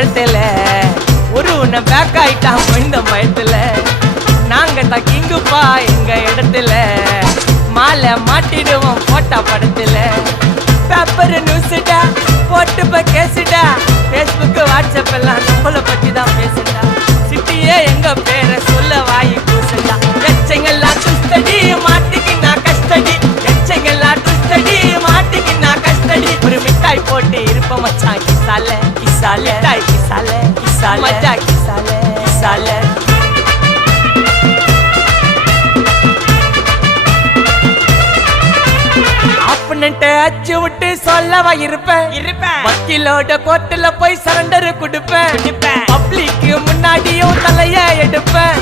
பழத்துல ஒரு உன்னை பேக் ஆயிட்டான் இந்த பயத்துல. நாங்க தான் கிங்குப்பா எங்க இடத்துல, மாலை மாட்டிடுவோம் போட்டா படத்துல. பேப்பர் நியூஸ்டா போட்டு கேசுடா, பேஸ்புக் வாட்ஸ்அப் எல்லாம் நம்மளை பத்தி தான் பேசுடா. சிட்டியே எங்க பேரை சொல்ல வாய் பூசுடா. எச்சங்கெல்லாம் டுஸ்டடி மாட்டிக்கின்னா கஸ்டடி, எச்சங்கெல்லாம் டுஸ்டடி மாட்டிக்கின்னா கஸ்டடி. ஒரு மிட்டாய் போட்டு இருப்ப மச்சான் கிசால கிசால, மிட்டாய் கிசால கிசால, மச்சா கிசால கிசால. அச்சு விட்டு சொல்லவா இருப்பேன், வக்கீலோட கோர்ட்டுல போய் சரண்டர் கொடுப்பேன். பப்ளிக்கு முன்னாடியும் தலைய எடுப்பேன்.